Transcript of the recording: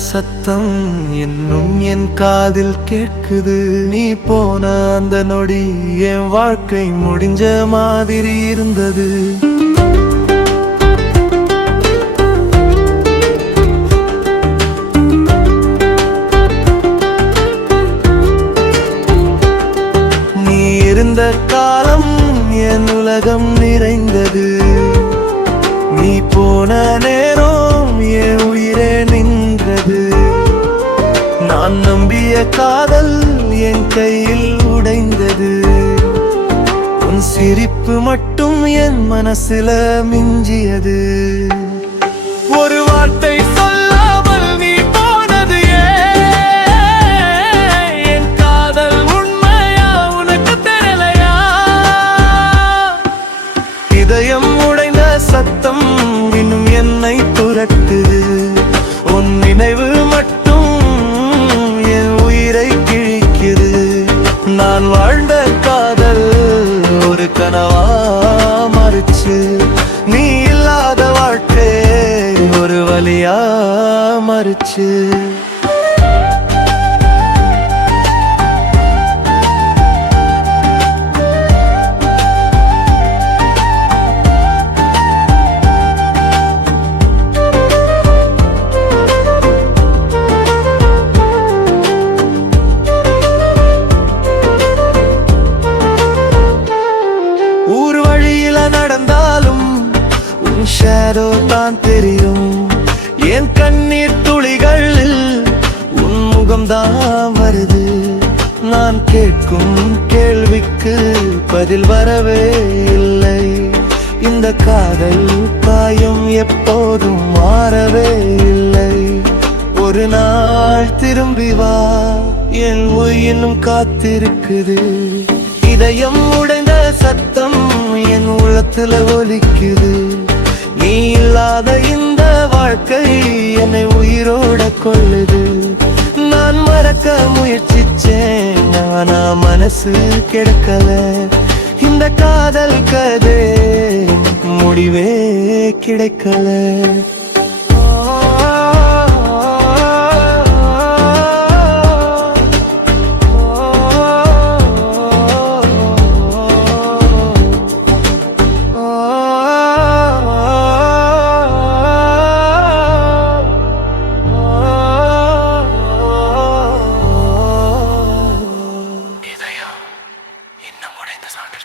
சத்தம் இன்னும் என் காதில் கேட்குது. நீ போன அந்த நொடி என் வாழ்க்கை முடிஞ்ச மாதிரி இருந்தது. நீ இருந்த காலம் என் உலகம் நிறைந்தது. நீ போன நேரம் என் உயிரே நின்றது. நான் நம்பிய காதல் என் கையில் உடைந்தது. உன் சிரிப்பு மட்டும் என் மனசுல மிஞ்சியது. ஒரு வார்த்தை சொல்லாமல் நீ போனது ஏன்? என் காதல் உண்மையா உனக்கு தெரியலையா? இதயம் உடைந்த சத்தம் இன்னும் என்னை துரத்துது. உன் நினைவு மட்டும் என் உயிரை கிழிக்குது. நான் வாழ்ந்த காதல் ஒரு கனவா மாறிச்சு. நீ இல்லாத வாழ்க்கை ஒரு வலியா மாறிச்சு. ஊர் வழியில நடந்தாலும் உன் ஷேடோ தான் தெரியும். என் கண்ணீர் துளிகளில் உன் முகம்தான் வருது. நான் கேட்கும் கேள்விக்கு பதில் வரவே இல்லை. இந்த காதல் காயம் எப்போதும் மாறவே இல்லை. ஒரு நாள் திரும்பி வா, என் உயிரும் காத்திருக்குது. இதயம் உடைந்த சத்தம் என் உள்ளத்துல ஒலிக்குது. நீ இல்லாத இந்த வாழ்க்கை என்னை உயிரோட கொள்ளுது. நான் மறக்க முயற்சிச்சேன், ஆனா மனசு கிடைக்கல. இந்த காதல் கதை முடிவே கிடைக்கல. இன்னும் உடைந்த சான்று